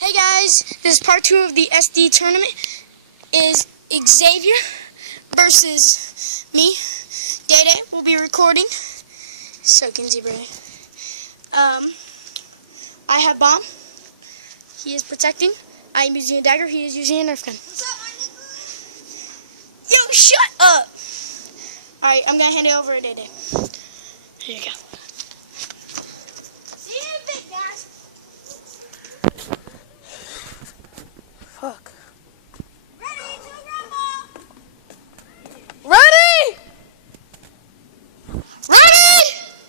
Hey guys, this is part 2 of the SD tournament. Is Xavier versus me. Day will be recording. So can Zebra. I have bomb. He is protecting. I am using a dagger. He is using a Nerf gun. What's up, my nigga? Yo, shut up! Alright, I'm gonna hand it over to Day. Here you go. See you, big guys. Fuck. Ready to rumble. Ready? Ready?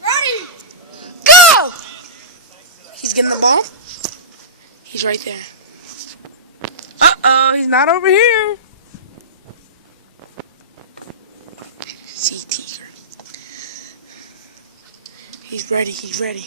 Ready. Go! He's getting the ball. He's right there. Uh-oh, he's not over here. See, Tiger. He's ready, he's ready.